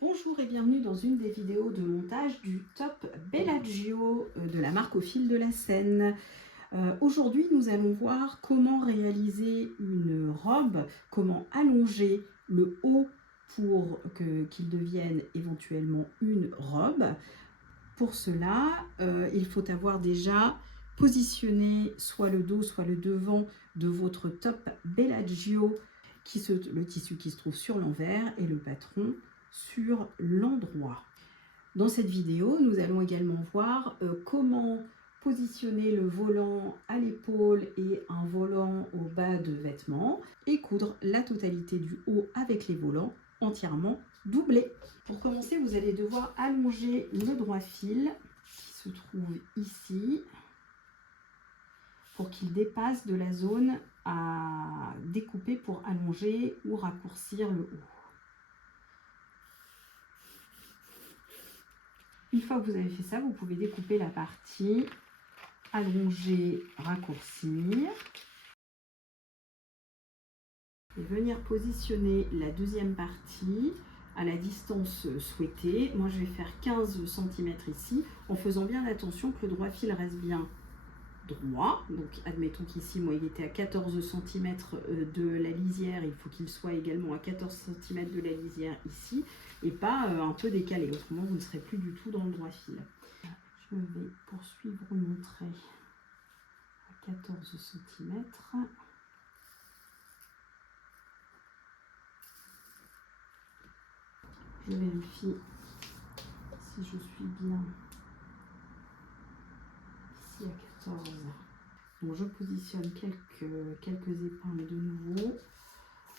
Bonjour et bienvenue dans une des vidéos de montage du top Bellagio de la marque Au Fil de la Seine. Aujourd'hui, nous allons voir comment réaliser une robe, comment allonger le haut pour qu'il devienne éventuellement une robe. Pour cela, il faut avoir déjà positionné soit le dos, soit le devant de votre top Bellagio, le tissu qui se trouve sur l'envers et le patron sur l'endroit. Dans cette vidéo, nous allons également voir comment positionner le volant à l'épaule et un volant au bas de vêtements et coudre la totalité du haut avec les volants entièrement doublés. Pour commencer, vous allez devoir allonger le droit fil qui se trouve ici pour qu'il dépasse de la zone à découper pour allonger ou raccourcir le haut. Une fois que vous avez fait ça, vous pouvez découper la partie, allonger, raccourcir et venir positionner la deuxième partie à la distance souhaitée. Moi, je vais faire 15 cm ici, en faisant bien attention que le droit fil reste bien droit. Donc, admettons qu'ici, moi, il était à 14 cm de la lisière. Il faut qu'il soit également à 14 cm de la lisière ici, et pas un peu décalé. Autrement, vous ne serez plus du tout dans le droit fil. Je vais poursuivre mon trait à 14 cm. Je vérifie si je suis bien ici à 14. Donc je positionne quelques épingles de nouveau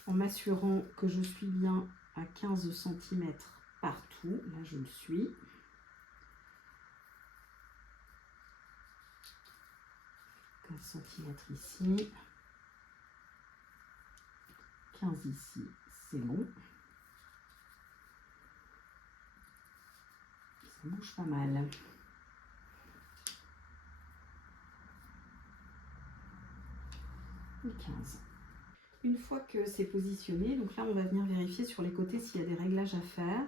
en m'assurant que je suis bien à 15 cm partout. Là je le suis. 15 cm ici. 15 ici, c'est bon. Ça bouge pas mal. Et 15. Une fois que c'est positionné, donc là on va venir vérifier sur les côtés s'il y a des réglages à faire.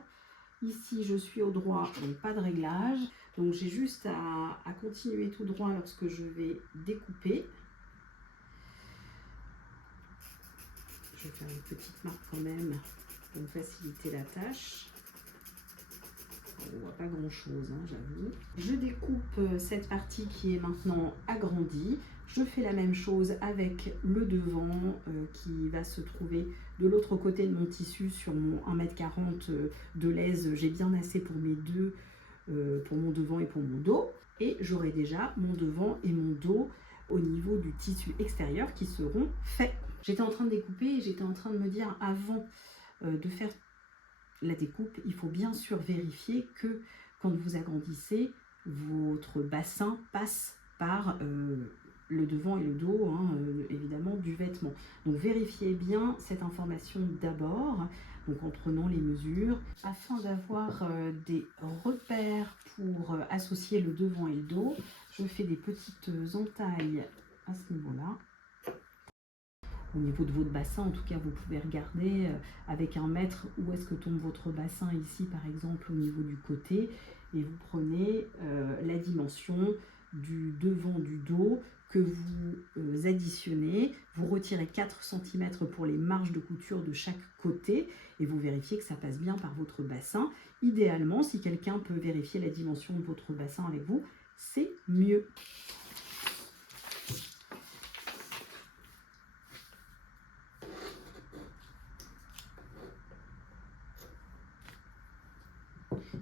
Ici je suis au droit, donc pas de réglage. Donc j'ai juste à continuer tout droit lorsque je vais découper. Je vais faire une petite marque quand même pour me faciliter la tâche. On ne voit pas grand chose, hein, j'avoue. Je découpe cette partie qui est maintenant agrandie. Je fais la même chose avec le devant qui va se trouver de l'autre côté de mon tissu sur mon 1,40 m de l'aise. J'ai bien assez pour mes deux, pour mon devant et pour mon dos. Et j'aurai déjà mon devant et mon dos au niveau du tissu extérieur qui seront faits. J'étais en train de découper et j'étais en train de me dire avant de faire la découpe, il faut bien sûr vérifier que quand vous agrandissez, votre bassin passe par le devant et le dos, hein, évidemment, du vêtement. Donc vérifiez bien cette information d'abord, donc en prenant les mesures, afin d'avoir des repères pour associer le devant et le dos. Je fais des petites entailles à ce niveau-là. Au niveau de votre bassin, en tout cas, vous pouvez regarder avec un mètre où est-ce que tombe votre bassin ici, par exemple, au niveau du côté. Et vous prenez la dimension du devant du dos que vous additionnez. Vous retirez 4 cm pour les marges de couture de chaque côté et vous vérifiez que ça passe bien par votre bassin. Idéalement, si quelqu'un peut vérifier la dimension de votre bassin avec vous, c'est mieux.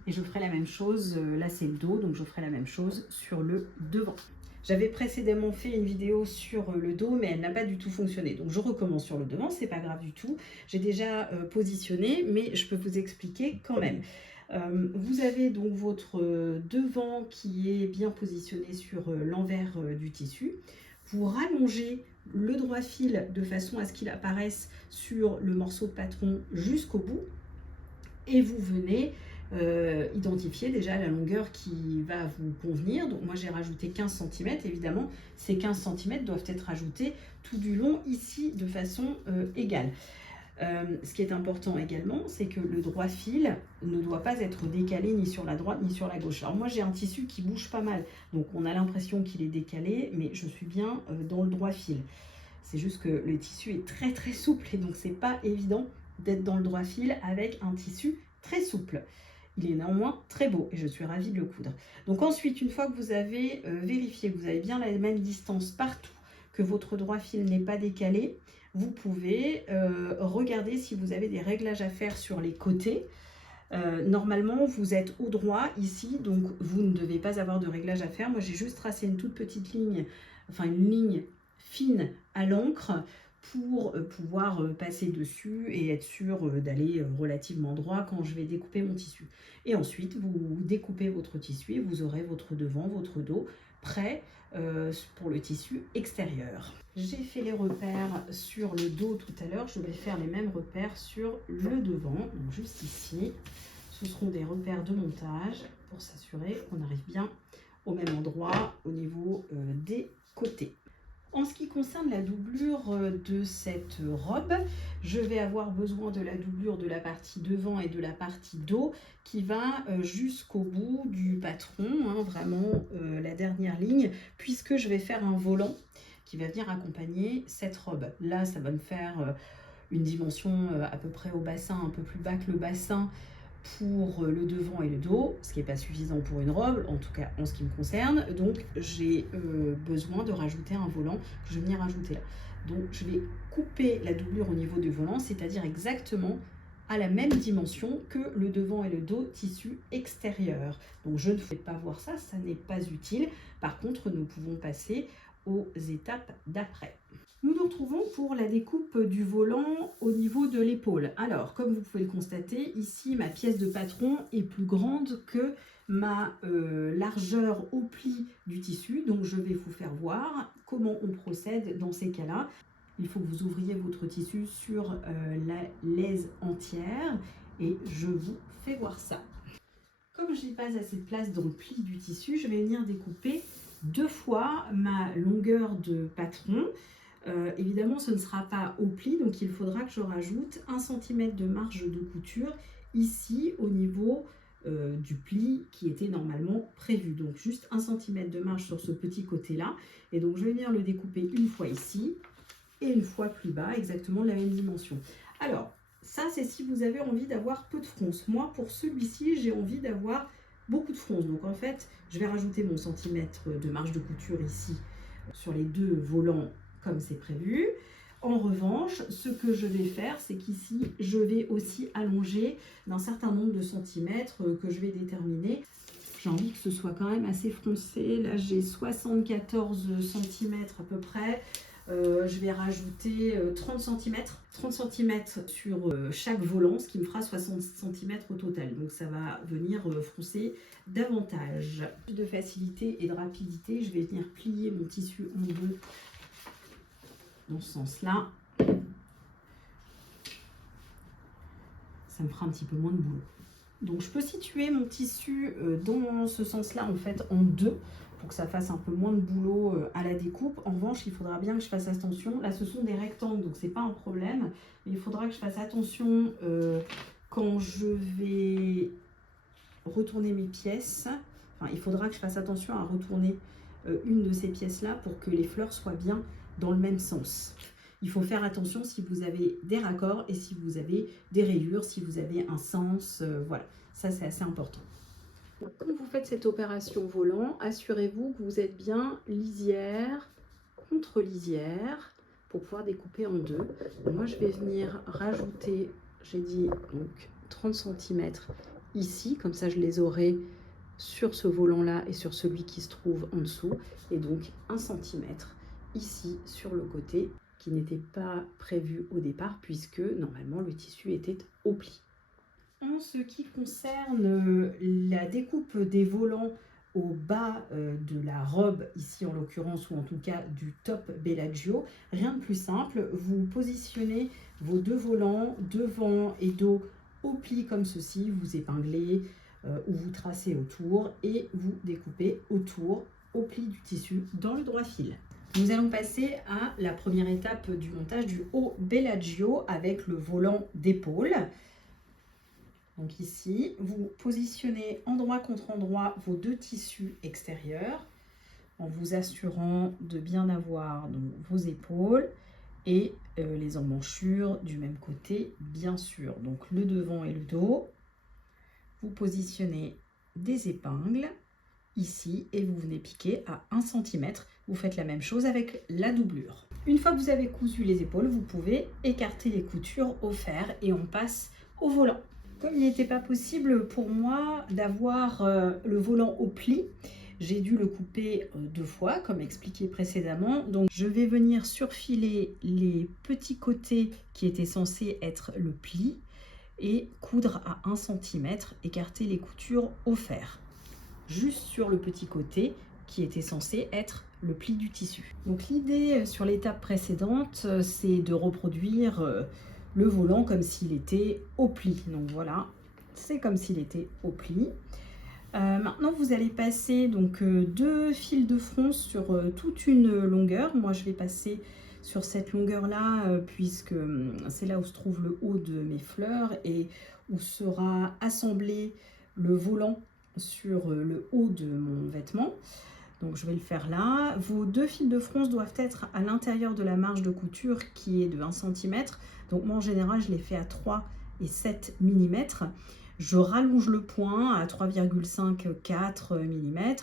Et je ferai la même chose, là c'est le dos, donc je ferai la même chose sur le devant. J'avais précédemment fait une vidéo sur le dos, mais elle n'a pas du tout fonctionné. Donc je recommence sur le devant, c'est pas grave du tout. J'ai déjà positionné, mais je peux vous expliquer quand même. Vous avez donc votre devant qui est bien positionné sur l'envers du tissu. Vous rallongez le droit fil de façon à ce qu'il apparaisse sur le morceau de patron jusqu'au bout. Et vous venez identifier déjà la longueur qui va vous convenir. Donc moi j'ai rajouté 15 cm, évidemment ces 15 cm doivent être ajoutés tout du long ici de façon égale. Ce qui est important également, c'est que le droit fil ne doit pas être décalé ni sur la droite ni sur la gauche. Alors moi j'ai un tissu qui bouge pas mal, donc on a l'impression qu'il est décalé, mais je suis bien dans le droit fil. C'est juste que le tissu est très très souple et donc c'est pas évident d'être dans le droit fil avec un tissu très souple. Il est néanmoins très beau et je suis ravie de le coudre. Donc ensuite, une fois que vous avez vérifié que vous avez bien la même distance partout, que votre droit fil n'est pas décalé, vous pouvez regarder si vous avez des réglages à faire sur les côtés. Normalement, vous êtes au droit ici, donc vous ne devez pas avoir de réglage à faire. Moi, j'ai juste tracé une toute petite ligne, enfin une ligne fine à l'encre pour pouvoir passer dessus et être sûr d'aller relativement droit quand je vais découper mon tissu. Et ensuite, vous découpez votre tissu et vous aurez votre devant, votre dos prêt pour le tissu extérieur. J'ai fait les repères sur le dos tout à l'heure, je vais faire les mêmes repères sur le devant, donc juste ici. Ce seront des repères de montage pour s'assurer qu'on arrive bien au même endroit au niveau des côtés. En ce qui concerne la doublure de cette robe, je vais avoir besoin de la doublure de la partie devant et de la partie dos qui va jusqu'au bout du patron, hein, vraiment la dernière ligne, puisque je vais faire un volant qui va venir accompagner cette robe. Là, ça va me faire une dimension à peu près au bassin, un peu plus bas que le bassin, pour le devant et le dos, ce qui n'est pas suffisant pour une robe, en tout cas en ce qui me concerne. Donc j'ai besoin de rajouter un volant que je vais venir rajouter là. Donc je vais couper la doublure au niveau du volant, c'est-à-dire exactement à la même dimension que le devant et le dos tissu extérieur. Donc je ne fais pas voir ça, ça n'est pas utile. Par contre, nous pouvons passer aux étapes d'après. Nous nous retrouvons pour la découpe du volant au niveau de l'épaule. Alors, comme vous pouvez le constater, ici, ma pièce de patron est plus grande que ma largeur au pli du tissu. Donc, je vais vous faire voir comment on procède dans ces cas-là. Il faut que vous ouvriez votre tissu sur la laise entière et je vous fais voir ça. Comme je n'ai pas assez de place dans le pli du tissu, je vais venir découper 2 fois ma longueur de patron. Évidemment, ce ne sera pas au pli, donc il faudra que je rajoute 1 cm de marge de couture ici au niveau du pli qui était normalement prévu. Donc juste 1 cm de marge sur ce petit côté-là. Et donc je vais venir le découper une fois ici et une fois plus bas, exactement de la même dimension. Alors, ça c'est si vous avez envie d'avoir peu de fronce. Moi, pour celui-ci, j'ai envie d'avoir beaucoup de fronce. Donc en fait, je vais rajouter mon centimètre de marge de couture ici sur les 2 volants comme c'est prévu. En revanche, ce que je vais faire, c'est qu'ici, je vais aussi allonger d'un certain nombre de centimètres que je vais déterminer. J'ai envie que ce soit quand même assez froncé. Là, j'ai 74 cm à peu près. Je vais rajouter 30 cm sur chaque volant, ce qui me fera 60 cm au total. Donc ça va venir froncer davantage. De facilité et de rapidité, je vais venir plier mon tissu en deux dans ce sens-là. Ça me fera un petit peu moins de boulot. Donc je peux situer mon tissu dans ce sens-là en fait en deux pour que ça fasse un peu moins de boulot à la découpe. En revanche, il faudra bien que je fasse attention. Là, ce sont des rectangles, donc c'est pas un problème. Mais il faudra que je fasse attention quand je vais retourner mes pièces. Enfin, il faudra que je fasse attention à retourner une de ces pièces-là pour que les fleurs soient bien dans le même sens. Il faut faire attention si vous avez des raccords et si vous avez des rayures, si vous avez un sens, voilà, ça c'est assez important. Quand vous faites cette opération volant, assurez-vous que vous êtes bien lisière contre lisière pour pouvoir découper en deux. Donc moi je vais venir rajouter, j'ai dit donc 30 cm ici, comme ça je les aurai sur ce volant là et sur celui qui se trouve en dessous, et donc 1 cm ici sur le côté qui n'était pas prévu au départ puisque normalement le tissu était au pli. En ce qui concerne la découpe des volants au bas de la robe, ici en l'occurrence, ou en tout cas du top Bellagio, rien de plus simple, vous positionnez vos 2 volants devant et dos au pli comme ceci, vous épinglez ou vous tracez autour et vous découpez autour au pli du tissu dans le droit fil. Nous allons passer à la première étape du montage du haut Bellagio avec le volant d'épaule. Donc ici, vous positionnez endroit contre endroit vos deux tissus extérieurs en vous assurant de bien avoir donc, vos épaules et les emmanchures du même côté, bien sûr. Donc le devant et le dos. Vous positionnez des épingles ici et vous venez piquer à 1 cm. Vous faites la même chose avec la doublure. Une fois que vous avez cousu les épaules, vous pouvez écarter les coutures au fer et on passe au volant. Comme il n'était pas possible pour moi d'avoir le volant au pli, j'ai dû le couper 2 fois, comme expliqué précédemment. Donc, je vais venir surfiler les petits côtés qui étaient censés être le pli et coudre à 1 cm, écarter les coutures au fer, juste sur le petit côté qui était censé être le pli du tissu. Donc, l'idée sur l'étape précédente, c'est de reproduire le volant comme s'il était au pli. Donc voilà, c'est comme s'il était au pli. Maintenant, vous allez passer donc 2 fils de fronce sur toute une longueur. Moi, je vais passer sur cette longueur-là puisque c'est là où se trouve le haut de mes fleurs et où sera assemblé le volant sur le haut de mon vêtement. Donc, je vais le faire là. Vos 2 fils de fronce doivent être à l'intérieur de la marge de couture qui est de 1 cm. Donc, moi, en général, je les fais à 3 et 7 mm. Je rallonge le point à 3,5-4 mm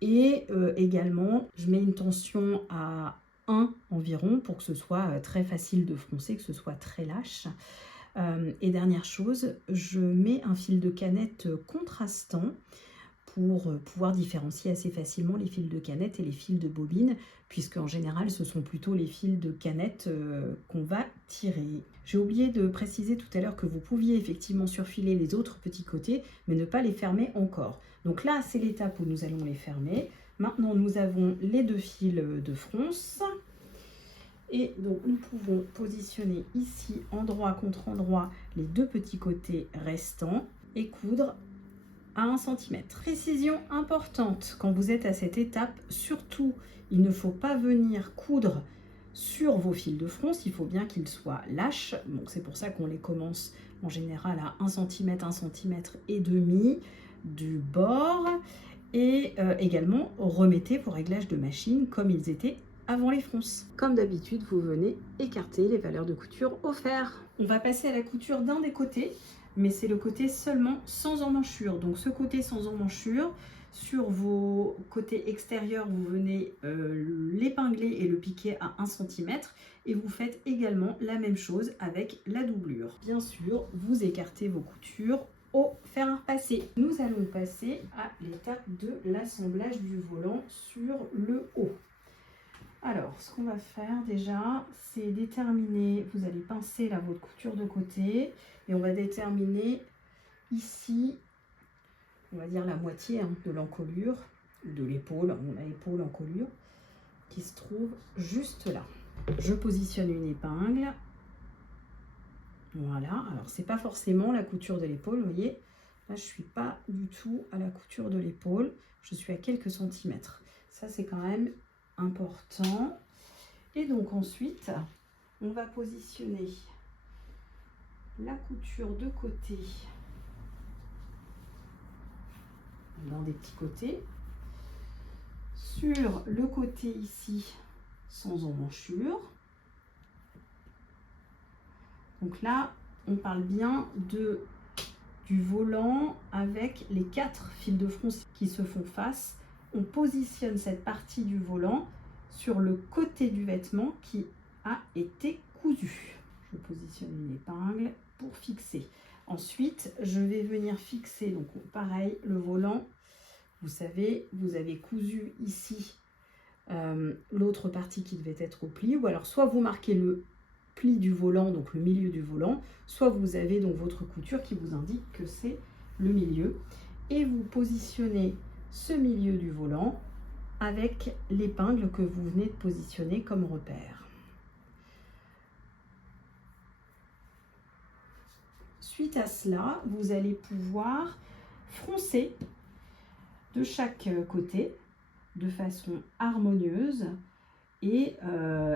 et également je mets une tension à 1 environ pour que ce soit très facile de froncer, que ce soit très lâche. Et dernière chose, je mets un fil de canette contrastant pour pouvoir différencier assez facilement les fils de canette et les fils de bobine, puisque en général ce sont plutôt les fils de canette qu'on va tirer. J'ai oublié de préciser tout à l'heure que vous pouviez effectivement surfiler les autres petits côtés, mais ne pas les fermer encore. Donc là, c'est l'étape où nous allons les fermer. Maintenant, nous avons les 2 fils de fronce. Et donc, nous pouvons positionner ici, endroit contre endroit, les 2 petits côtés restants et coudre à 1 cm. Précision importante quand vous êtes à cette étape, surtout, il ne faut pas venir coudre sur vos fils de fronce, il faut bien qu'ils soient lâches. Donc c'est pour ça qu'on les commence en général à 1 cm, 1 cm et demi du bord. Et également, remettez vos réglages de machine comme ils étaient avant les fronces. Comme d'habitude, vous venez écarter les valeurs de couture au fer. On va passer à la couture d'un des côtés, mais c'est le côté seulement sans emmanchure. Donc ce côté sans emmanchure, sur vos côtés extérieurs, vous venez l'épingler et le piquer à 1 cm et vous faites également la même chose avec la doublure. Bien sûr, vous écartez vos coutures au fer à repasser. Nous allons passer à l'étape de l'assemblage du volant sur le haut. Alors, ce qu'on va faire déjà, c'est déterminer, vous allez pincer là votre couture de côté et on va déterminer ici, on va dire la moitié de l'encolure, de l'épaule, on a l'épaule encolure qui se trouve juste là. Je positionne une épingle, voilà, alors c'est pas forcément la couture de l'épaule, vous voyez, là je suis pas du tout à la couture de l'épaule, je suis à quelques centimètres, ça c'est quand même important. Et donc ensuite on va positionner la couture de côté dans des petits côtés sur le côté ici sans emmanchure. Donc là on parle bien du volant avec les 4 fils de fronce qui se font face. On positionne cette partie du volant sur le côté du vêtement qui a été cousu. Je positionne une épingle pour fixer. Ensuite, je vais venir fixer, donc pareil, le volant. Vous savez, vous avez cousu ici l'autre partie qui devait être au pli, ou alors soit vous marquez le pli du volant, donc le milieu du volant, soit vous avez donc votre couture qui vous indique que c'est le milieu. Et vous positionnez ce milieu du volant avec l'épingle que vous venez de positionner comme repère. Suite à cela, vous allez pouvoir froncer de chaque côté de façon harmonieuse Et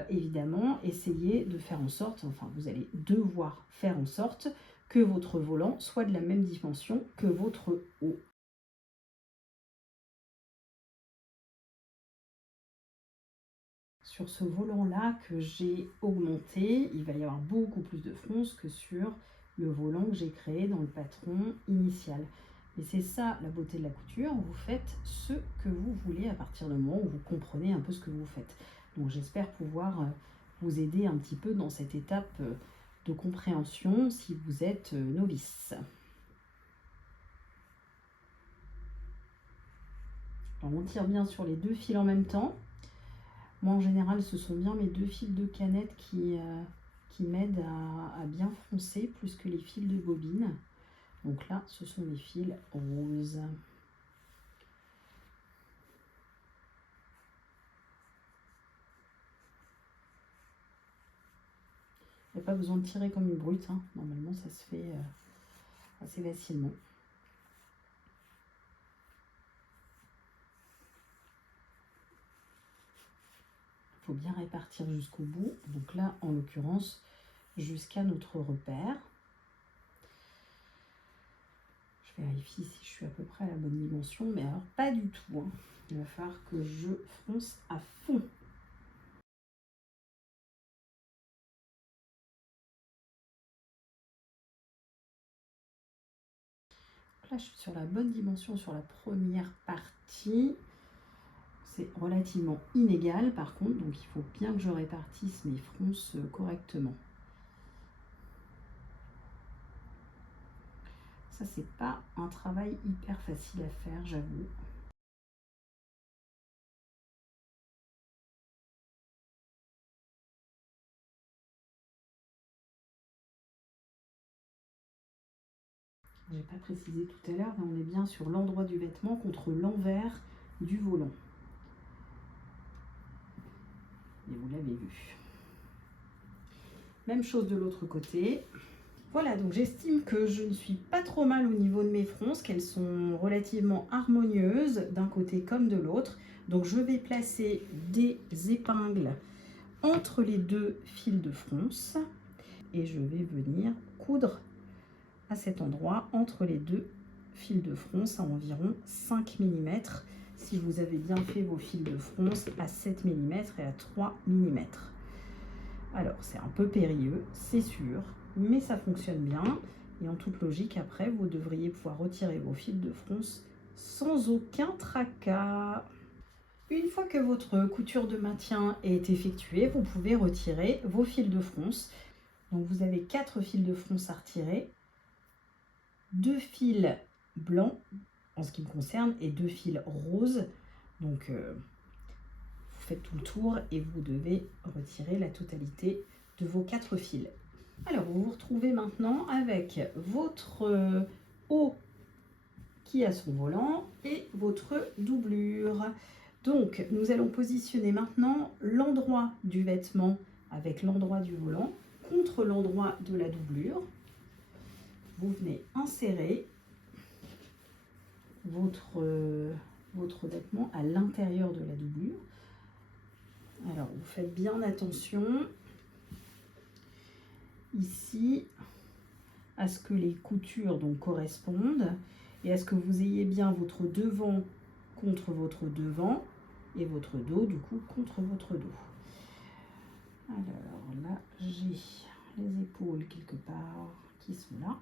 évidemment, essayez de faire en sorte, enfin vous allez devoir faire en sorte que votre volant soit de la même dimension que votre haut. Sur ce volant-là que j'ai augmenté, il va y avoir beaucoup plus de fronce que sur le volant que j'ai créé dans le patron initial. Et c'est ça la beauté de la couture, vous faites ce que vous voulez à partir du moment où vous comprenez un peu ce que vous faites. Donc j'espère pouvoir vous aider un petit peu dans cette étape de compréhension si vous êtes novice. Alors on tire bien sur les deux fils en même temps. Moi, en général, ce sont bien mes deux fils de canette qui m'aident à bien froncer plus que les fils de bobine. Donc là, ce sont les fils roses. Il n'y a pas besoin de tirer comme une brute, hein. Normalement, ça se fait assez facilement. Il faut bien répartir jusqu'au bout. Donc là, en l'occurrence, jusqu'à notre repère. Je vérifie si je suis à peu près à la bonne dimension, mais alors pas du tout, hein. Il va falloir que je fronce à fond. Là, je suis sur la bonne dimension sur la première partie. C'est relativement inégal par contre, donc il faut bien que je répartisse mes fronces correctement. Ça, c'est pas un travail hyper facile à faire, j'avoue. J'ai pas précisé tout à l'heure, mais on est bien sur l'endroit du vêtement contre l'envers du volant. Et vous l'avez vu. Même chose de l'autre côté. Voilà, donc j'estime que je ne suis pas trop mal au niveau de mes fronces, qu'elles sont relativement harmonieuses d'un côté comme de l'autre. Donc je vais placer des épingles entre les deux fils de fronce et je vais venir coudre à cet endroit entre les deux fils de fronce à environ 5 mm si vous avez bien fait vos fils de fronce à 7 mm et à 3 mm. Alors c'est un peu périlleux, c'est sûr, mais ça fonctionne bien et en toute logique après vous devriez pouvoir retirer vos fils de fronce sans aucun tracas. Une fois que votre couture de maintien est effectuée, vous pouvez retirer vos fils de fronce. Donc vous avez 4 fils de fronce à retirer, 2 fils blancs en ce qui me concerne et 2 fils roses. Donc vous faites tout le tour et vous devez retirer la totalité de vos 4 fils. Alors vous vous retrouvez maintenant avec votre haut qui a son volant et votre doublure. Donc nous allons positionner maintenant l'endroit du vêtement avec l'endroit du volant contre l'endroit de la doublure. Vous venez insérer votre vêtement à l'intérieur de la doublure. Alors vous faites bien attention ici à ce que les coutures donc correspondent et à ce que vous ayez bien votre devant contre votre devant et votre dos du coup contre votre dos. Alors là j'ai les épaules quelque part qui sont là.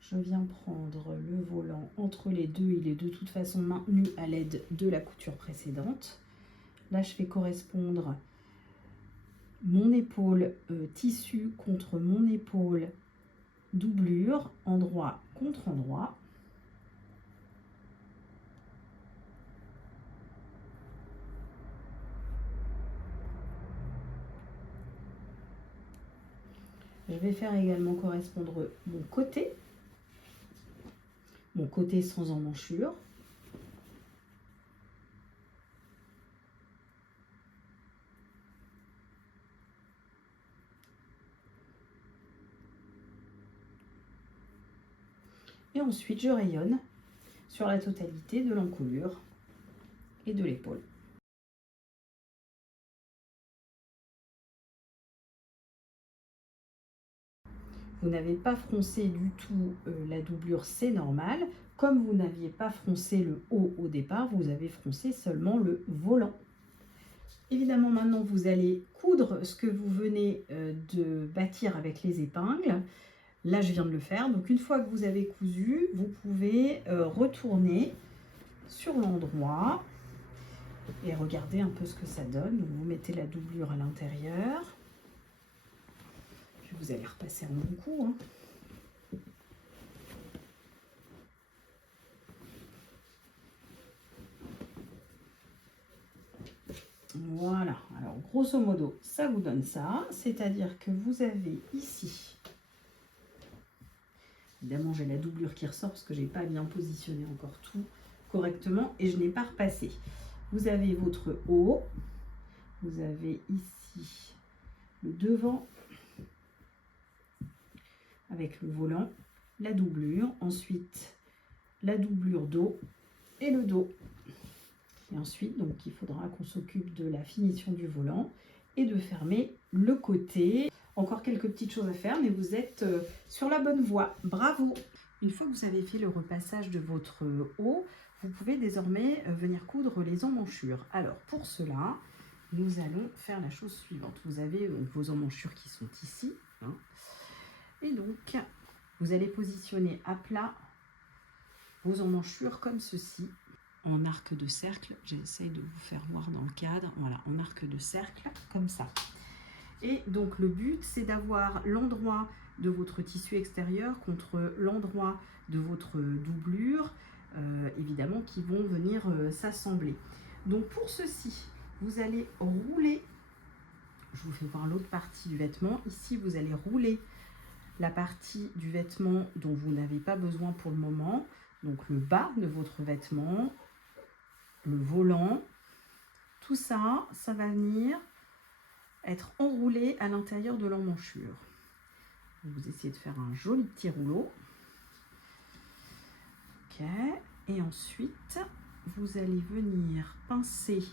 Je viens prendre le volant entre les deux, il est de toute façon maintenu à l'aide de la couture précédente. Là je fais correspondre mon épaule tissu contre mon épaule doublure, endroit contre endroit. Je vais faire également correspondre mon côté sans emmanchure. Et ensuite, je rayonne sur la totalité de l'encolure et de l'épaule. vous n'avez pas froncé du tout la doublure, c'est normal. Comme vous n'aviez pas froncé le haut au départ, vous avez froncé seulement le volant. Évidemment, maintenant, vous allez coudre ce que vous venez de bâtir avec les épingles. Là, je viens de le faire. Donc, une fois que vous avez cousu, vous pouvez retourner sur l'endroit et regarder un peu ce que ça donne. Donc, vous mettez la doublure à l'intérieur. Puis vous allez repasser un bon coup, hein. Voilà, alors grosso modo, ça vous donne ça, c'est-à-dire que vous avez ici, évidemment j'ai la doublure qui ressort parce que je n'ai pas bien positionné encore tout correctement et je n'ai pas repassé. Vous avez votre haut, vous avez ici le devant avec le volant, la doublure, ensuite la doublure dos et le dos. Et ensuite, donc, il faudra qu'on s'occupe de la finition du volant et de fermer le côté. Encore quelques petites choses à faire, mais vous êtes sur la bonne voie. Bravo! Une fois que vous avez fait le repassage de votre haut, vous pouvez désormais venir coudre les emmanchures. Alors, pour cela, nous allons faire la chose suivante. Vous avez vos emmanchures qui sont ici, hein, et donc, vous allez positionner à plat vos emmanchures comme ceci. En arc de cercle, j'essaye de vous faire voir dans le cadre, voilà, en arc de cercle, comme ça. Et donc le but, c'est d'avoir l'endroit de votre tissu extérieur contre l'endroit de votre doublure, évidemment, qui vont venir s'assembler. Donc pour ceci, vous allez rouler, je vous fais voir l'autre partie du vêtement, ici vous allez rouler la partie du vêtement dont vous n'avez pas besoin pour le moment, donc le bas de votre vêtement, le volant, tout ça, ça va venir être enroulé à l'intérieur de l'emmanchure. Vous essayez de faire un joli petit rouleau. Ok. Et ensuite, vous allez venir pincer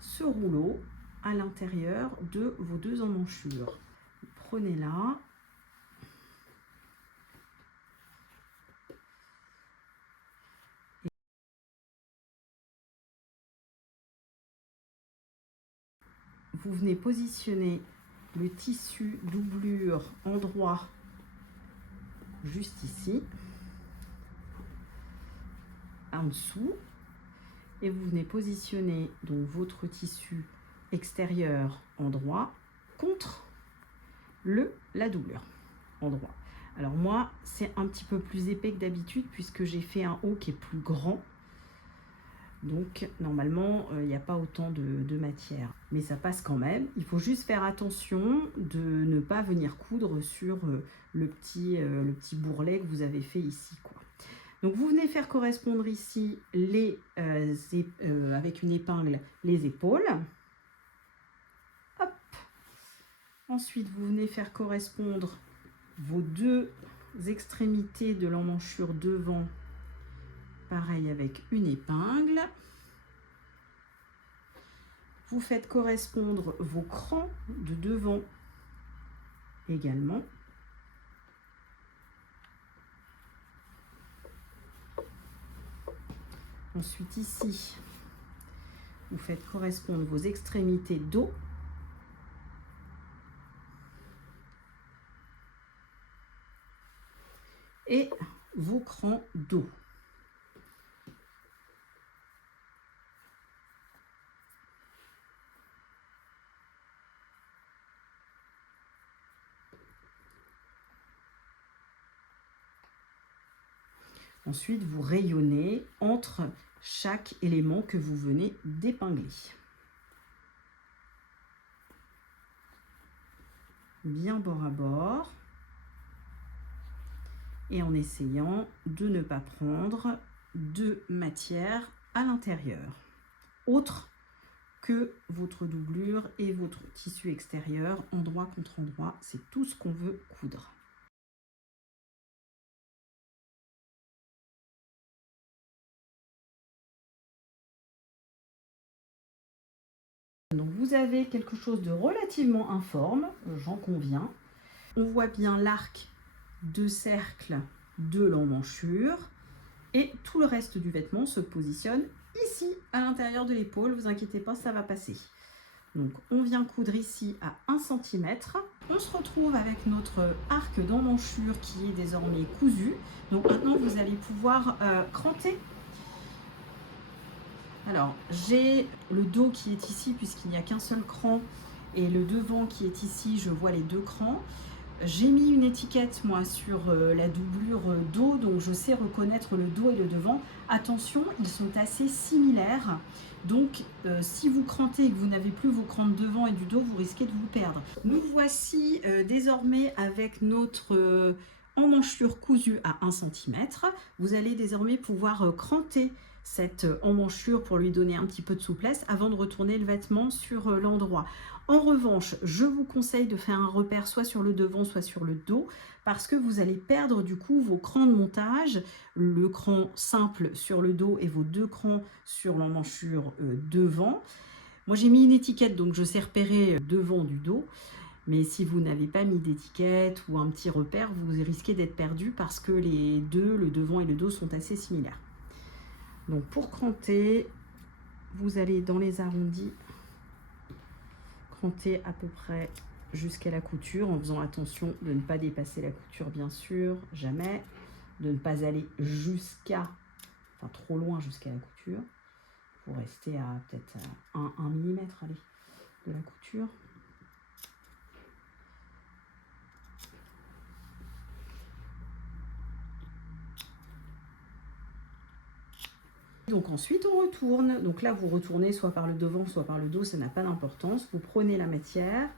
ce rouleau à l'intérieur de vos deux emmanchures. Prenez-la. Vous venez positionner le tissu doublure endroit juste ici, en dessous, et vous venez positionner donc votre tissu extérieur endroit contre la doublure endroit. Alors moi, c'est un petit peu plus épais que d'habitude puisque j'ai fait un haut qui est plus grand. Donc, normalement, il n'y a pas autant de matière. Mais ça passe quand même. Il faut juste faire attention de ne pas venir coudre sur le petit bourrelet que vous avez fait ici, quoi. Donc, vous venez faire correspondre ici avec une épingle les épaules. Hop. Ensuite, vous venez faire correspondre vos deux extrémités de l'emmanchure devant. Pareil avec une épingle. Vous faites correspondre vos crans de devant également. Ensuite ici, vous faites correspondre vos extrémités dos. Et vos crans dos. Ensuite, vous rayonnez entre chaque élément que vous venez d'épingler. Bien bord à bord. Et en essayant de ne pas prendre de matière à l'intérieur, autre que votre doublure et votre tissu extérieur, endroit contre endroit. C'est tout ce qu'on veut coudre. Donc vous avez quelque chose de relativement informe, j'en conviens. on voit bien l'arc de cercle de l'emmanchure et tout le reste du vêtement se positionne ici à l'intérieur de l'épaule. Vous inquiétez pas, ça va passer. Donc on vient coudre ici à 1 cm. On se retrouve avec notre arc d'emmanchure qui est désormais cousu. Donc maintenant vous allez pouvoir cranter. Alors j'ai le dos qui est ici puisqu'il n'y a qu'un seul cran et le devant qui est ici, je vois les 2 crans. J'ai mis une étiquette moi sur la doublure dos, donc je sais reconnaître le dos et le devant. Attention, ils sont assez similaires, donc si vous crantez et que vous n'avez plus vos crans de devant et du dos, vous risquez de vous perdre. Nous voici désormais avec notre emmanchure cousue à 1 cm. Vous allez désormais pouvoir cranter cette emmanchure pour lui donner un petit peu de souplesse avant de retourner le vêtement sur l'endroit. En revanche, je vous conseille de faire un repère soit sur le devant, soit sur le dos, parce que vous allez perdre du coup vos crans de montage, le cran simple sur le dos et vos 2 crans sur l'emmanchure devant. Moi j'ai mis une étiquette, donc je sais repérer devant du dos, mais si vous n'avez pas mis d'étiquette ou un petit repère, vous risquez d'être perdu parce que les deux, le devant et le dos, sont assez similaires. Donc pour cranter, vous allez dans les arrondis cranter à peu près jusqu'à la couture en faisant attention de ne pas dépasser la couture, bien sûr, jamais, de ne pas aller jusqu'à, enfin trop loin jusqu'à la couture, pour rester à peut-être 1 mm allez, de la couture. Donc ensuite on retourne, donc là vous retournez soit par le devant soit par le dos, ça n'a pas d'importance. Vous prenez la matière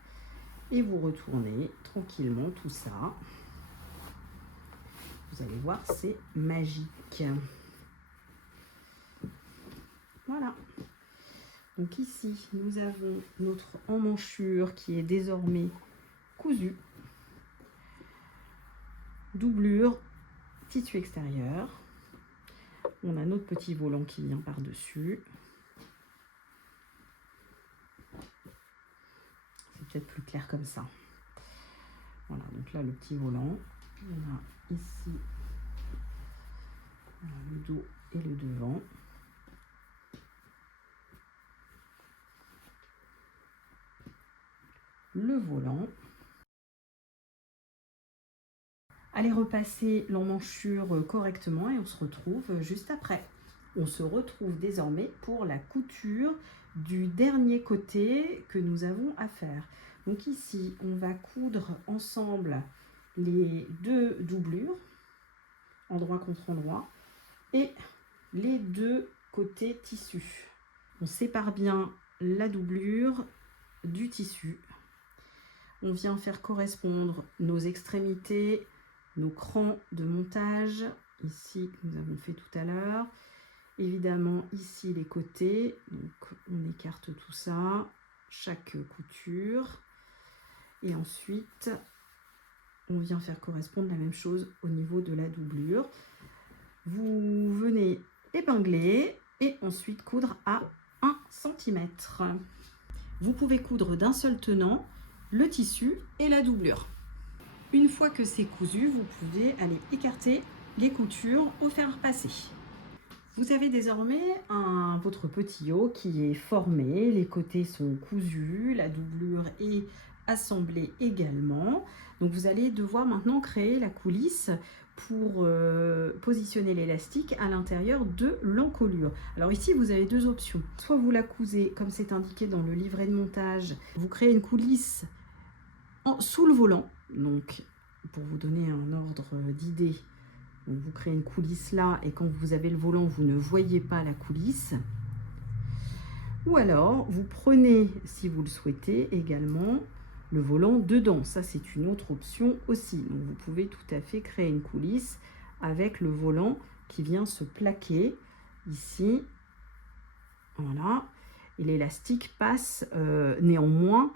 et vous retournez tranquillement tout ça. Vous allez voir, c'est magique. Voilà. Donc ici nous avons notre emmanchure qui est désormais cousue. Doublure, tissu extérieur. On a notre petit volant qui vient par-dessus. C'est peut-être plus clair comme ça. Voilà, donc là, le petit volant. On a ici le dos et le devant. Le volant. Allez repasser l'emmanchure correctement et on se retrouve juste après. On se retrouve désormais pour la couture du dernier côté que nous avons à faire. Donc ici, on va coudre ensemble les 2 doublures, endroit contre endroit, et les 2 côtés tissu. On sépare bien la doublure du tissu. On vient faire correspondre nos extrémités, nos crans de montage, ici que nous avons fait tout à l'heure. Évidemment, ici les côtés, donc on écarte tout ça, chaque couture. Et ensuite, on vient faire correspondre la même chose au niveau de la doublure. Vous venez épingler et ensuite coudre à 1 cm. Vous pouvez coudre d'un seul tenant le tissu et la doublure. Une fois que c'est cousu, vous pouvez aller écarter les coutures au fer passé. Vous avez désormais votre petit haut qui est formé, les côtés sont cousus, la doublure est assemblée également. Donc vous allez devoir maintenant créer la coulisse pour positionner l'élastique à l'intérieur de l'encolure. Alors ici vous avez 2 options. Soit vous la cousez comme c'est indiqué dans le livret de montage, vous créez une coulisse sous le volant, donc pour vous donner un ordre d'idée, vous créez une coulisse là et quand vous avez le volant vous ne voyez pas la coulisse, ou alors vous prenez, si vous le souhaitez également, le volant dedans. Ça c'est une autre option aussi. Donc vous pouvez tout à fait créer une coulisse avec le volant qui vient se plaquer ici, voilà, et l'élastique passe néanmoins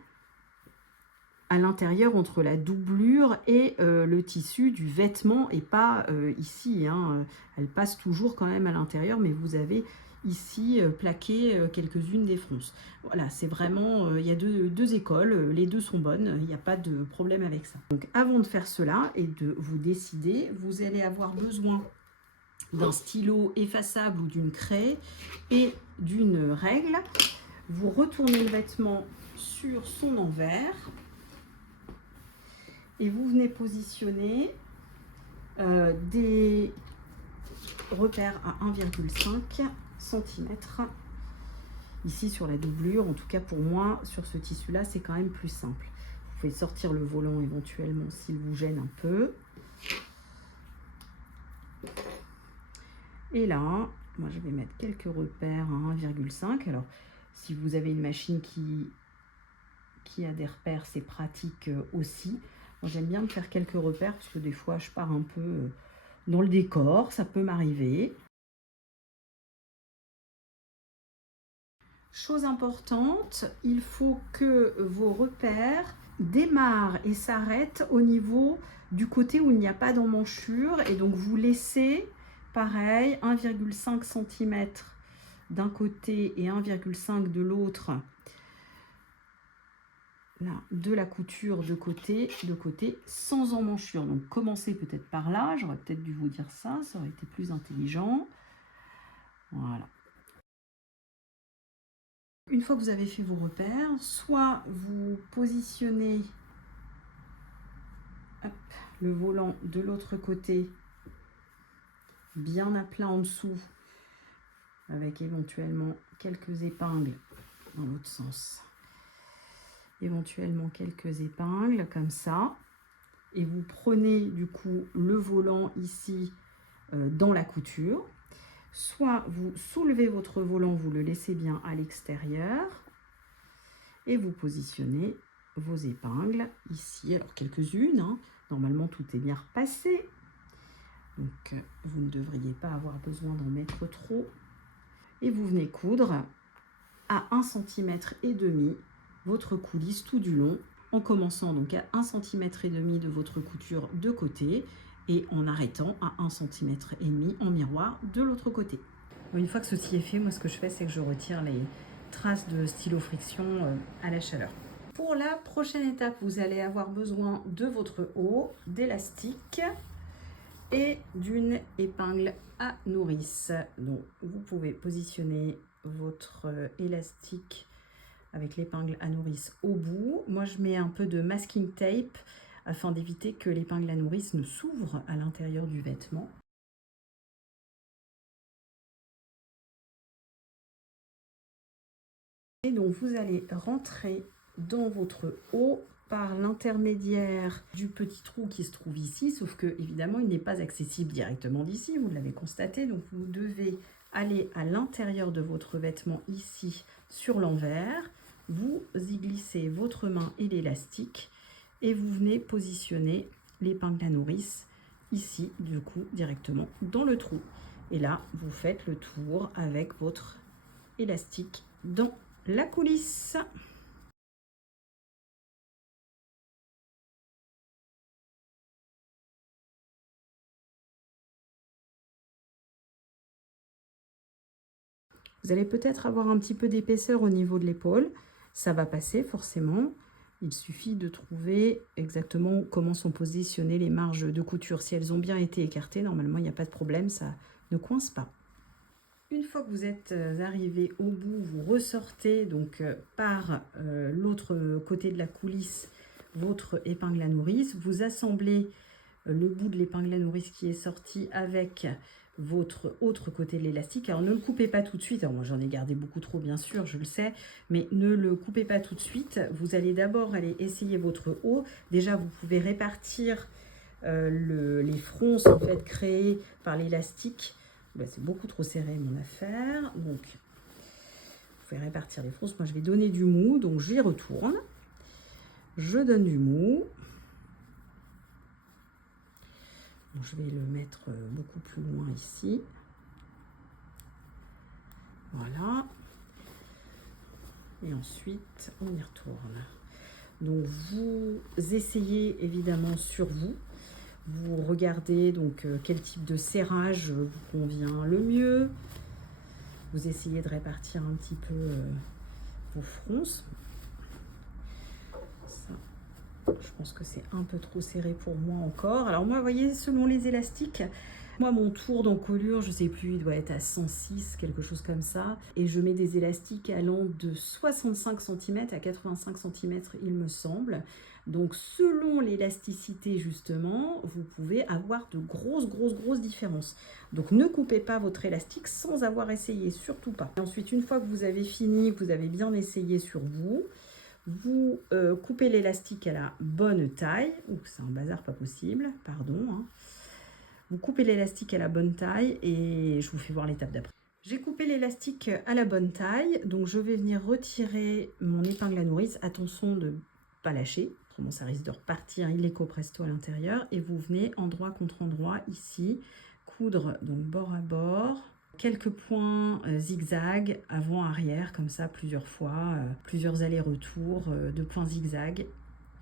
à l'intérieur entre la doublure et le tissu du vêtement et pas ici, hein. Elle passe toujours quand même à l'intérieur, mais vous avez ici plaqué quelques-unes des fronces. Voilà, c'est vraiment, il y a deux écoles, les deux sont bonnes, il n'y a pas de problème avec ça. Donc avant de faire cela et de vous décider, vous allez avoir besoin d'un stylo effaçable ou d'une craie et d'une règle. Vous retournez le vêtement sur son envers et vous venez positionner des repères à 1,5 cm ici sur la doublure. En tout cas pour moi, sur ce tissu là, c'est quand même plus simple. Vous pouvez sortir le volant éventuellement s'il vous gêne un peu. Et là, moi je vais mettre quelques repères à 1,5. Alors si vous avez une machine qui a des repères, c'est pratique aussi. Moi j'aime bien me faire quelques repères parce que des fois je pars un peu dans le décor, ça peut m'arriver. Chose importante, il faut que vos repères démarrent et s'arrêtent au niveau du côté où il n'y a pas d'emmanchure. Et donc vous laissez, pareil, 1,5 cm d'un côté et 1,5 de l'autre, là, de la couture de côté sans emmanchure. Donc commencez peut-être par là, j'aurais peut-être dû vous dire ça, ça aurait été plus intelligent. Voilà. Une fois que vous avez fait vos repères, soit vous positionnez le volant de l'autre côté bien à plat en dessous avec éventuellement quelques épingles dans l'autre sens. Éventuellement quelques épingles comme ça. Et vous prenez du coup le volant ici dans la couture. Soit vous soulevez votre volant, vous le laissez bien à l'extérieur et vous positionnez vos épingles ici. Alors quelques-unes, hein. Normalement tout est bien repassé. Donc vous ne devriez pas avoir besoin d'en mettre trop. Et vous venez coudre à 1,5 cm votre coulisse tout du long, en commençant donc à 1,5 cm de votre couture de côté et en arrêtant à 1,5 cm en miroir de l'autre côté. Une fois que ceci est fait, moi ce que je fais, c'est que je retire les traces de stylo friction à la chaleur. Pour la prochaine étape, vous allez avoir besoin de votre haut, d'élastique et d'une épingle à nourrice. Donc vous pouvez positionner votre élastique avec l'épingle à nourrice au bout. Moi je mets un peu de masking tape afin d'éviter que l'épingle à nourrice ne s'ouvre à l'intérieur du vêtement. Et donc vous allez rentrer dans votre haut par l'intermédiaire du petit trou qui se trouve ici, sauf que évidemment il n'est pas accessible directement d'ici, vous l'avez constaté, donc vous devez aller à l'intérieur de votre vêtement ici sur l'envers, vous y glissez votre main et l'élastique et vous venez positionner l'épingle à nourrice ici du coup directement dans le trou. Et là vous faites le tour avec votre élastique dans la coulisse. Vous allez peut-être avoir un petit peu d'épaisseur au niveau de l'épaule. Ça va passer forcément. Il suffit de trouver exactement comment sont positionnées les marges de couture. Si elles ont bien été écartées, normalement, il n'y a pas de problème, ça ne coince pas. Une fois que vous êtes arrivé au bout, vous ressortez donc par l'autre côté de la coulisse votre épingle à nourrice. Vous assemblez le bout de l'épingle à nourrice qui est sorti avec votre autre côté de l'élastique. Alors ne le coupez pas tout de suite. Alors moi j'en ai gardé beaucoup trop bien sûr, je le sais, mais ne le coupez pas tout de suite. Vous allez d'abord aller essayer votre haut. Déjà vous pouvez répartir les fronces en fait créées par l'élastique. C'est beaucoup trop serré mon affaire. Donc vous pouvez répartir les fronces. Moi je vais donner du mou, donc j'y retourne. Je donne du mou. Donc, je vais le mettre beaucoup plus loin ici. Voilà. Et ensuite, on y retourne. Donc vous essayez évidemment sur vous. Vous regardez donc quel type de serrage vous convient le mieux. Vous essayez de répartir un petit peu vos fronces. Ça, je pense que c'est un peu trop serré pour moi encore. Alors moi, vous voyez, selon les élastiques, moi mon tour d'encolure, je sais plus, il doit être à 106, quelque chose comme ça. Et je mets des élastiques allant de 65 cm à 85 cm, il me semble. Donc selon l'élasticité justement, vous pouvez avoir de grosses différences. Donc ne coupez pas votre élastique sans avoir essayé, surtout pas. Et ensuite, une fois que vous avez fini, que vous avez bien essayé sur vous, vous coupez l'élastique à la bonne taille. Ouh, c'est un bazar pas possible, pardon. Hein. Vous coupez l'élastique à la bonne taille et je vous fais voir l'étape d'après. J'ai coupé l'élastique à la bonne taille, donc je vais venir retirer mon épingle à nourrice. Attention de ne pas lâcher, autrement ça risque de repartir illico presto à l'intérieur. Et vous venez endroit contre endroit ici, coudre donc bord à bord. Quelques points zigzag, avant-arrière, comme ça plusieurs fois, plusieurs allers-retours de points zigzag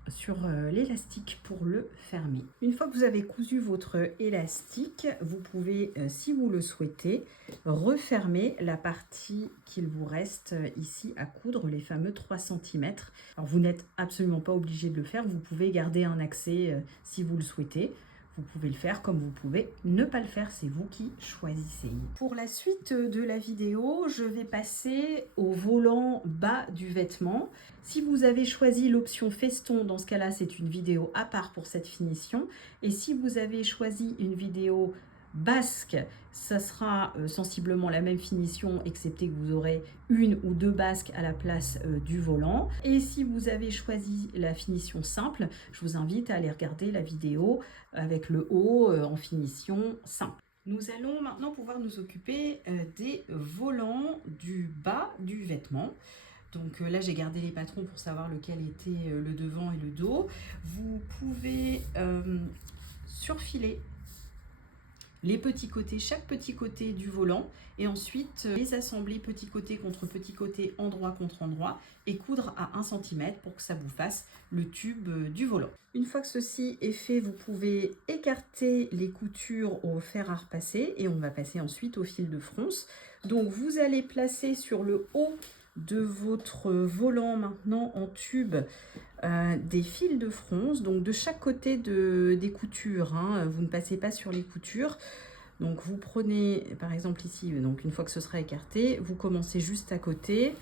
sur l'élastique pour le fermer. Une fois que vous avez cousu votre élastique, vous pouvez, si vous le souhaitez, refermer la partie qu'il vous reste ici à coudre, les fameux 3 cm. Alors vous n'êtes absolument pas obligé de le faire, vous pouvez garder un accès si vous le souhaitez. Vous pouvez le faire comme vous pouvez ne pas le faire, c'est vous qui choisissez. Pour la suite de la vidéo, je vais passer au volant bas du vêtement. Si vous avez choisi l'option feston, dans ce cas-là, c'est une vidéo à part pour cette finition. Et si vous avez choisi une vidéo basque, ça sera sensiblement la même finition, excepté que vous aurez une ou deux basques à la place du volant. Et si vous avez choisi la finition simple, je vous invite à aller regarder la vidéo avec le haut en finition simple. Nous allons maintenant pouvoir nous occuper des volants du bas du vêtement. Donc là, j'ai gardé les patrons pour savoir lequel était le devant et le dos. Vous pouvez surfiler les petits côtés, chaque petit côté du volant, et ensuite les assembler petit côté contre petit côté, endroit contre endroit, et coudre à 1 cm pour que ça vous fasse le tube du volant. Une fois que ceci est fait, vous pouvez écarter les coutures au fer à repasser, et on va passer ensuite au fil de fronce. Donc vous allez placer sur le haut de votre volant maintenant en tube des fils de fronce, donc de chaque côté des coutures, hein, vous ne passez pas sur les coutures. Donc vous prenez par exemple ici, donc une fois que ce sera écarté, vous commencez juste à côté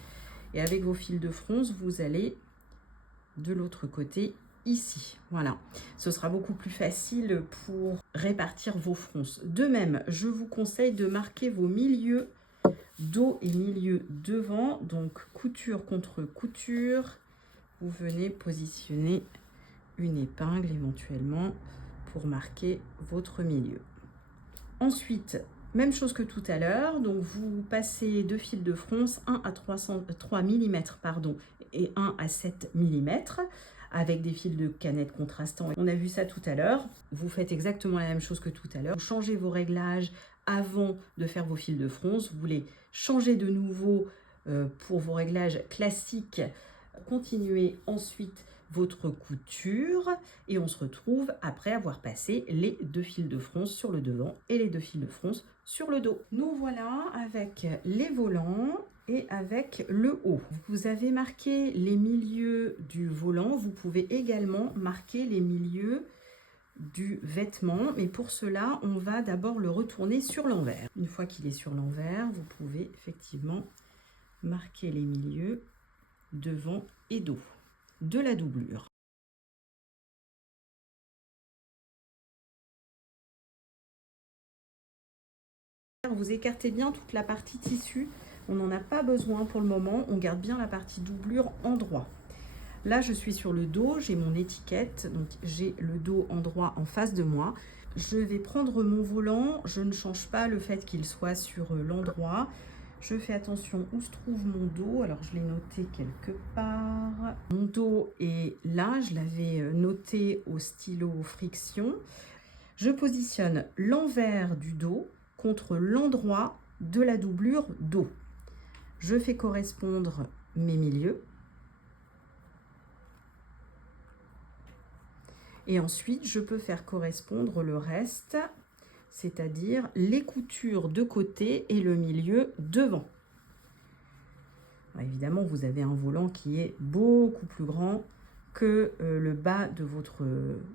et avec vos fils de fronce, vous allez de l'autre côté ici. Voilà, ce sera beaucoup plus facile pour répartir vos fronces. De même, je vous conseille de marquer vos milieux dos et milieu devant, donc couture contre couture. Vous venez positionner une épingle éventuellement pour marquer votre milieu. Ensuite, même chose que tout à l'heure, donc vous passez deux fils de fronce, 1 à 3 mm pardon, et 1 à 7 mm avec des fils de canette contrastants. On a vu ça tout à l'heure. Vous faites exactement la même chose que tout à l'heure. Vous changez vos réglages avant de faire vos fils de fronce. Vous les changez de nouveau pour vos réglages classiques. Continuez ensuite votre couture et on se retrouve après avoir passé les deux fils de fronce sur le devant et les deux fils de fronce sur le dos. Nous voilà avec les volants et avec le haut. Vous avez marqué les milieux du volant, vous pouvez également marquer les milieux du vêtement, mais pour cela on va d'abord le retourner sur l'envers. Une fois qu'il est sur l'envers, vous pouvez effectivement marquer les milieux devant et dos de la doublure. Vous écartez bien toute la partie tissu, on n'en a pas besoin pour le moment, on garde bien la partie doublure endroit. Là je suis sur le dos, j'ai mon étiquette, donc j'ai le dos endroit en face de moi. Je vais prendre mon volant, je ne change pas le fait qu'il soit sur l'endroit. Je fais attention où se trouve mon dos, alors je l'ai noté quelque part. Mon dos est là, je l'avais noté au stylo friction. Je positionne l'envers du dos contre l'endroit de la doublure dos. Je fais correspondre mes milieux. Et ensuite, je peux faire correspondre le reste, c'est-à-dire les coutures de côté et le milieu devant. Alors évidemment, vous avez un volant qui est beaucoup plus grand que le bas de votre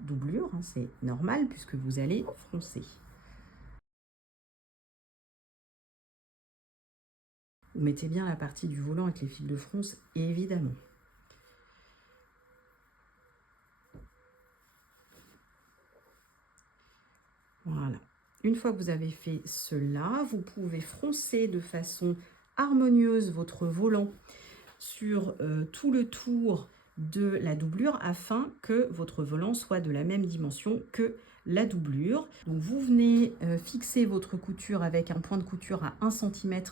doublure. Hein, c'est normal puisque vous allez froncer. Vous mettez bien la partie du volant avec les fils de fronce, évidemment. Voilà. Une fois que vous avez fait cela, vous pouvez froncer de façon harmonieuse votre volant sur tout le tour de la doublure afin que votre volant soit de la même dimension que la doublure. Donc vous venez fixer votre couture avec un point de couture à 1 cm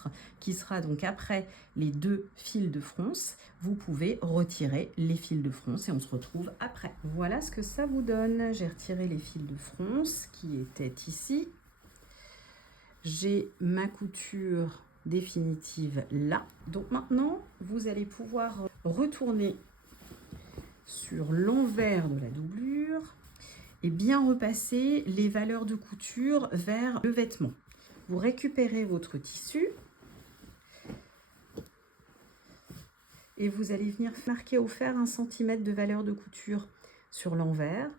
qui sera donc après les 2 fils de fronce. Vous pouvez retirer les fils de fronce et on se retrouve après. Voilà ce que ça vous donne. J'ai retiré les fils de fronce qui étaient ici. J'ai ma couture définitive là. Donc maintenant, vous allez pouvoir retourner sur l'envers de la doublure et bien repasser les valeurs de couture vers le vêtement. Vous récupérez votre tissu et vous allez venir marquer au fer 1 cm de valeur de couture sur l'envers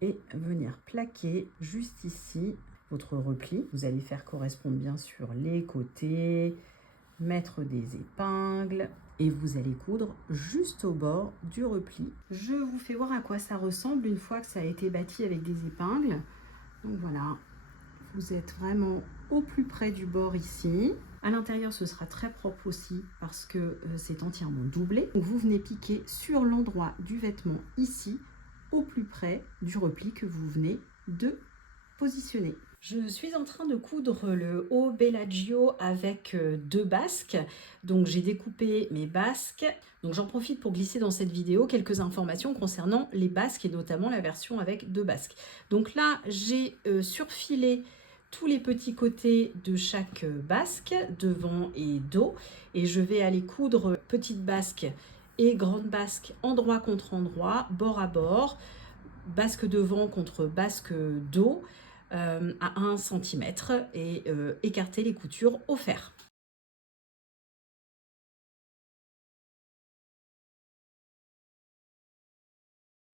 et venir plaquer juste ici votre repli. Vous allez faire correspondre bien sûr les côtés, mettre des épingles et vous allez coudre juste au bord du repli. Je vous fais voir à quoi ça ressemble une fois que ça a été bâti avec des épingles. Donc voilà, vous êtes vraiment au plus près du bord ici. À l'intérieur, ce sera très propre aussi parce que c'est entièrement doublé. Donc vous venez piquer sur l'endroit du vêtement ici, au plus près du repli que vous venez de positionner. Je suis en train de coudre le haut Bellagio avec 2 basques. Donc j'ai découpé mes basques. Donc j'en profite pour glisser dans cette vidéo quelques informations concernant les basques et notamment la version avec 2 basques. Donc là, j'ai surfilé tous les petits côtés de chaque basque, devant et dos. Et je vais aller coudre petite basque et grande basque endroit contre endroit, bord à bord, basque devant contre basque dos, à 1 cm et écarter les coutures au fer.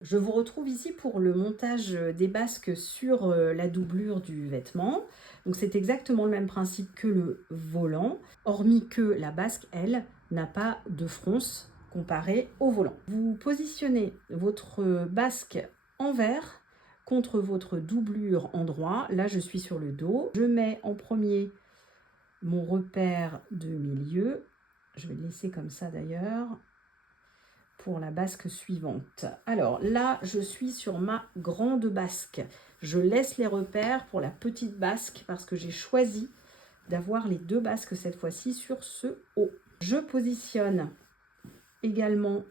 Je vous retrouve ici pour le montage des basques sur la doublure du vêtement. Donc c'est exactement le même principe que le volant, hormis que la basque, elle, n'a pas de fronce comparé au volant. Vous positionnez votre basque envers contre votre doublure en droit. Là, je suis sur le dos. Je mets en premier mon repère de milieu. Je vais le laisser comme ça d'ailleurs pour la basque suivante. Alors là, je suis sur ma grande basque. Je laisse les repères pour la petite basque parce que j'ai choisi d'avoir les 2 basques cette fois-ci sur ce haut. Je positionne également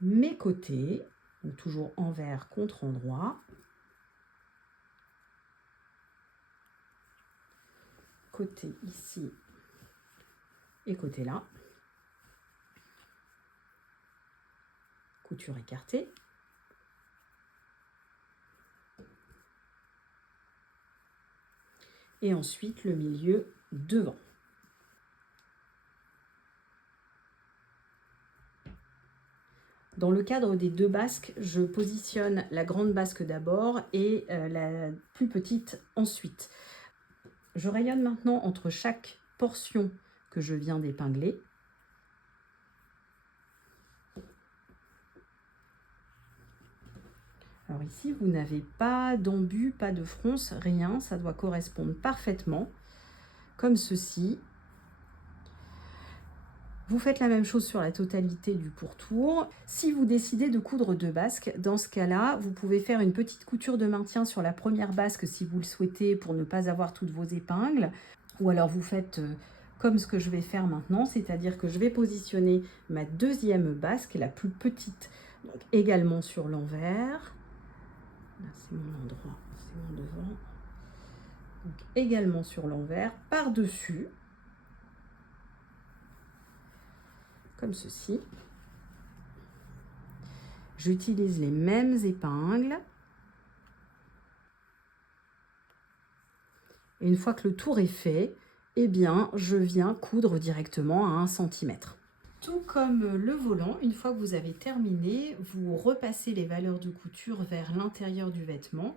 mes côtés, donc toujours envers contre endroit. Côté ici et côté là. Couture écartée. Et ensuite le milieu devant. Dans le cadre des 2 basques, je positionne la grande basque d'abord et la plus petite ensuite. Je rayonne maintenant entre chaque portion que je viens d'épingler. Alors ici, vous n'avez pas d'embut, pas de fronce, rien. Ça doit correspondre parfaitement, comme ceci. Vous faites la même chose sur la totalité du pourtour. Si vous décidez de coudre 2 basques, dans ce cas-là, vous pouvez faire une petite couture de maintien sur la première basque si vous le souhaitez pour ne pas avoir toutes vos épingles. Ou alors vous faites comme ce que je vais faire maintenant, c'est-à-dire que je vais positionner ma deuxième basque, la plus petite, donc également sur l'envers. Là, c'est mon endroit, c'est mon devant. Donc également sur l'envers, par-dessus. Comme ceci. J'utilise les mêmes épingles Et une fois que le tour est fait, eh bien, je viens coudre directement à 1 cm. Tout comme le volant, une fois que vous avez terminé, vous repassez les valeurs de couture vers l'intérieur du vêtement.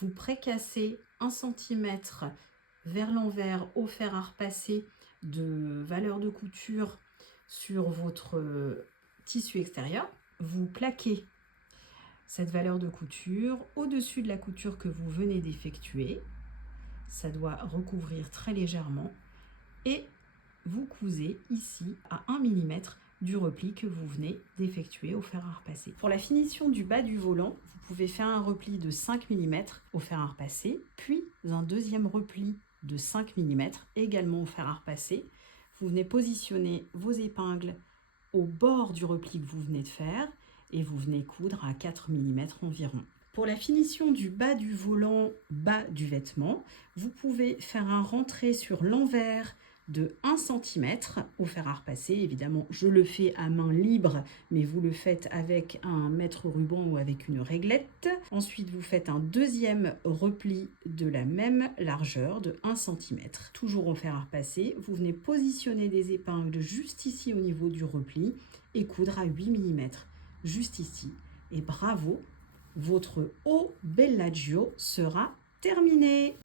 Vous précassez 1 cm vers l'envers au fer à repasser de valeur de couture sur votre tissu extérieur. Vous plaquez cette valeur de couture au-dessus de la couture que vous venez d'effectuer. Ça doit recouvrir très légèrement et vous cousez ici à 1 mm du repli que vous venez d'effectuer au fer à repasser. Pour la finition du bas du volant, vous pouvez faire un repli de 5 mm au fer à repasser, puis un deuxième repli de 5 mm également au fer à repasser. Vous venez positionner vos épingles au bord du repli que vous venez de faire et vous venez coudre à 4 mm environ. Pour la finition du bas du volant, bas du vêtement, vous pouvez faire un rentré sur l'envers de 1 cm au fer à repasser. Évidemment, je le fais à main libre, mais vous le faites avec un mètre ruban ou avec une réglette. Ensuite, vous faites un deuxième repli de la même largeur de 1 cm. Toujours au fer à repasser, vous venez positionner des épingles juste ici au niveau du repli et coudre à 8 mm, juste ici. Et bravo, votre haut Bellagio sera terminé.